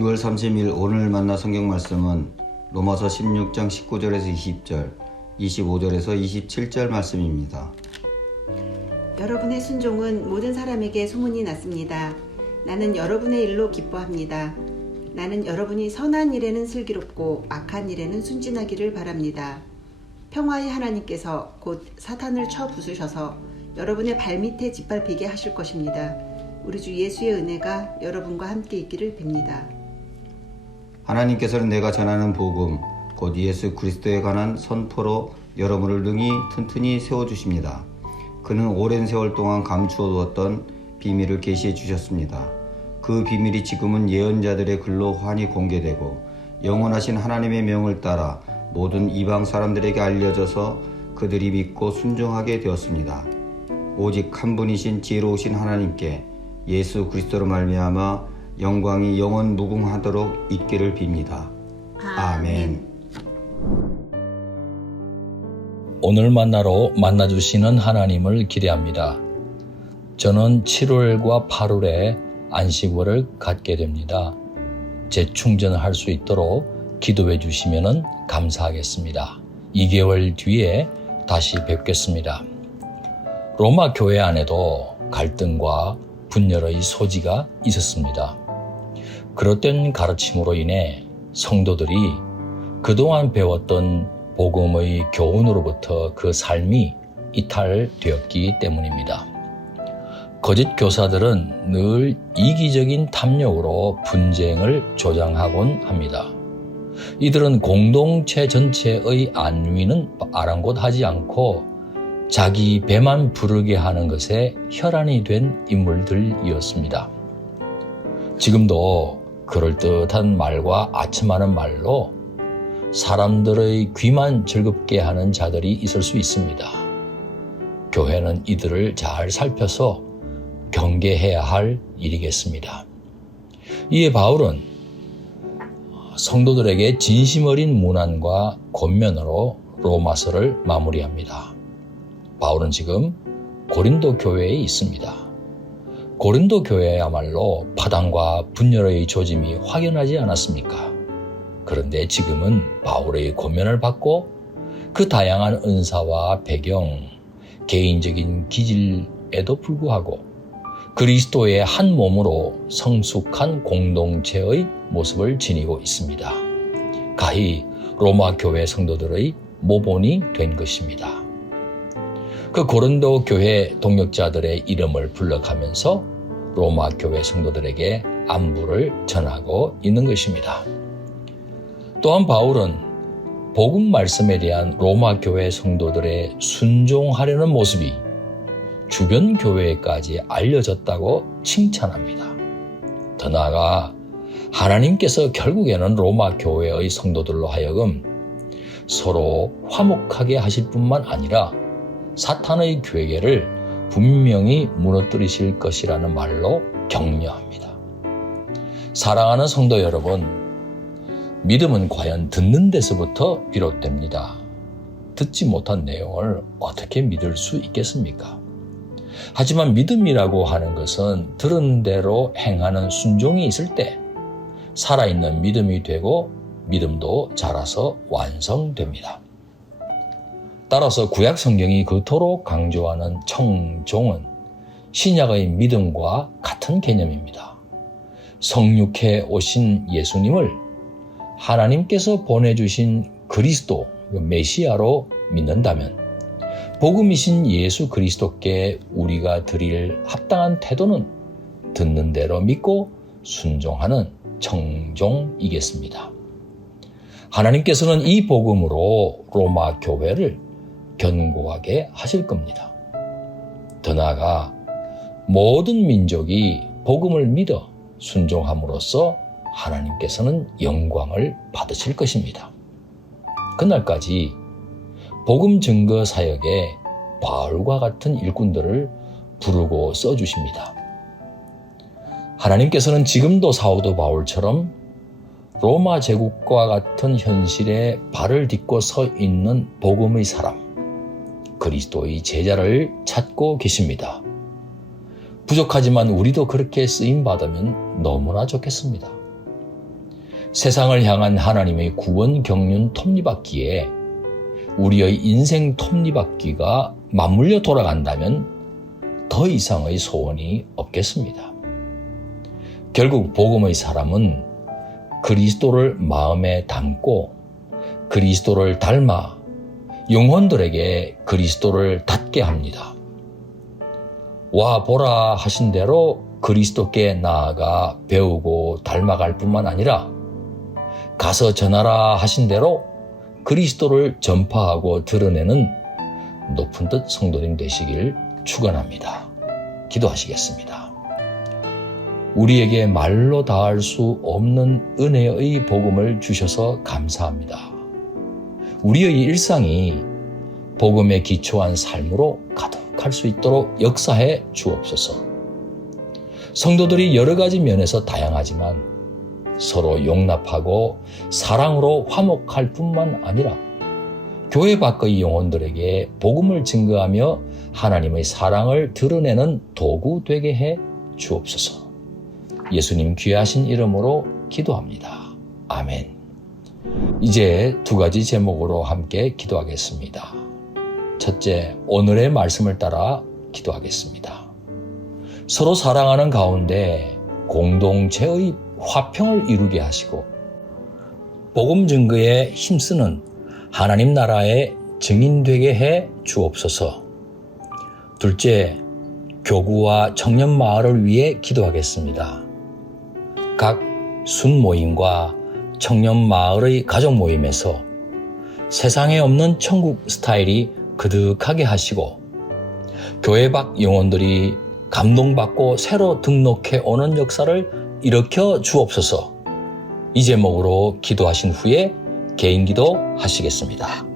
6월 30일 오늘 만나 성경 말씀은 로마서 16장 19절에서 20절, 25절에서 27절 말씀입니다. 여러분의 순종은 모든 사람에게 소문이 났습니다. 나는 여러분의 일로 기뻐합니다. 나는 여러분이 선한 일에는 슬기롭고 악한 일에는 순진하기를 바랍니다. 평화의 하나님께서 곧 사탄을 쳐 부수셔서 여러분의 발밑에 짓밟히게 하실 것입니다. 우리 주 예수의 은혜가 여러분과 함께 있기를 빕니다. 하나님께서는 내가 전하는 복음, 곧 예수 그리스도에 관한 선포로 여러분을 능히 튼튼히 세워주십니다. 그는 오랜 세월 동안 감추어두었던 비밀을 계시해 주셨습니다. 그 비밀이 지금은 예언자들의 글로 환히 공개되고 영원하신 하나님의 명을 따라 모든 이방 사람들에게 알려져서 그들이 믿고 순종하게 되었습니다. 오직 한 분이신 지혜로우신 하나님께 예수 그리스도로 말미암아 영광이 영원 무궁하도록 있기를 빕니다. 아멘. 오늘 만나러 만나주시는 하나님을 기대합니다. 저는 7월과 8월에 안식월을 갖게 됩니다. 재충전할 수 있도록 기도해 주시면 감사하겠습니다. 2개월 뒤에 다시 뵙겠습니다. 로마 교회 안에도 갈등과 분열의 소지가 있었습니다. 그릇된 가르침으로 인해 성도들이 그동안 배웠던 복음의 교훈으로부터 그 삶이 이탈되었기 때문입니다. 거짓 교사들은 늘 이기적인 탐욕으로 분쟁을 조장하곤 합니다. 이들은 공동체 전체의 안위는 아랑곳하지 않고 자기 배만 부르게 하는 것에 혈안이 된 인물들이었습니다. 지금도 그럴듯한 말과 아첨하는 말로 사람들의 귀만 즐겁게 하는 자들이 있을 수 있습니다. 교회는 이들을 잘 살펴서 경계해야 할 일이겠습니다. 이에 바울은 성도들에게 진심 어린 문안과 권면으로 로마서를 마무리합니다. 바울은 지금 고린도 교회에 있습니다. 고린도 교회야말로 파당과 분열의 조짐이 확연하지 않았습니까? 그런데 지금은 바울의 권면을 받고 그 다양한 은사와 배경, 개인적인 기질에도 불구하고 그리스도의 한 몸으로 성숙한 공동체의 모습을 지니고 있습니다. 가히 로마 교회 성도들의 모본이 된 것입니다. 그 고린도 교회 동역자들의 이름을 불러가면서 로마 교회 성도들에게 안부를 전하고 있는 것입니다. 또한 바울은 복음 말씀에 대한 로마 교회 성도들의 순종하려는 모습이 주변 교회에까지 알려졌다고 칭찬합니다. 더 나아가 하나님께서 결국에는 로마 교회의 성도들로 하여금 서로 화목하게 하실 뿐만 아니라 사탄의 괴계를 분명히 무너뜨리실 것이라는 말로 격려합니다. 사랑하는 성도 여러분, 믿음은 과연 듣는 데서부터 비롯됩니다. 듣지 못한 내용을 어떻게 믿을 수 있겠습니까? 하지만 믿음이라고 하는 것은 들은 대로 행하는 순종이 있을 때 살아있는 믿음이 되고 믿음도 자라서 완성됩니다. 따라서 구약 성경이 그토록 강조하는 청종은 신약의 믿음과 같은 개념입니다. 성육해 오신 예수님을 하나님께서 보내주신 그리스도, 메시아로 믿는다면 복음이신 예수 그리스도께 우리가 드릴 합당한 태도는 듣는 대로 믿고 순종하는 청종이겠습니다. 하나님께서는 이 복음으로 로마 교회를 견고하게 하실 겁니다. 더 나아가 모든 민족이 복음을 믿어 순종함으로써 하나님께서는 영광을 받으실 것입니다. 그날까지 복음 증거 사역에 바울과 같은 일꾼들을 부르고 써주십니다. 하나님께서는 지금도 사도 바울처럼 로마 제국과 같은 현실에 발을 딛고 서 있는 복음의 사람, 그리스도의 제자를 찾고 계십니다. 부족하지만 우리도 그렇게 쓰임받으면 너무나 좋겠습니다. 세상을 향한 하나님의 구원 경륜 톱니바퀴에 우리의 인생 톱니바퀴가 맞물려 돌아간다면 더 이상의 소원이 없겠습니다. 결국 복음의 사람은 그리스도를 마음에 담고 그리스도를 닮아 영혼들에게 그리스도를 닿게 합니다. 와 보라 하신 대로 그리스도께 나아가 배우고 닮아갈 뿐만 아니라 가서 전하라 하신 대로 그리스도를 전파하고 드러내는 높은 뜻 성도님 되시길 축원합니다. 기도하시겠습니다. 우리에게 말로 다할 수 없는 은혜의 복음을 주셔서 감사합니다. 우리의 일상이 복음에 기초한 삶으로 가득할 수 있도록 역사해 주옵소서. 성도들이 여러 가지 면에서 다양하지만 서로 용납하고 사랑으로 화목할 뿐만 아니라 교회 밖의 영혼들에게 복음을 증거하며 하나님의 사랑을 드러내는 도구 되게 해 주옵소서. 예수님 귀하신 이름으로 기도합니다. 아멘. 이제 두 가지 제목으로 함께 기도하겠습니다. 첫째, 오늘의 말씀을 따라 기도하겠습니다. 서로 사랑하는 가운데 공동체의 화평을 이루게 하시고 복음 증거에 힘쓰는 하나님 나라의 증인 되게 해 주옵소서. 둘째, 교구와 청년 마을을 위해 기도하겠습니다. 각 순모임과 청년 마을의 가족 모임에서 세상에 없는 천국 스타일이 그득하게 하시고 교회 밖 영혼들이 감동받고 새로 등록해 오는 역사를 일으켜 주옵소서. 이 제목으로 기도하신 후에 개인 기도 하시겠습니다.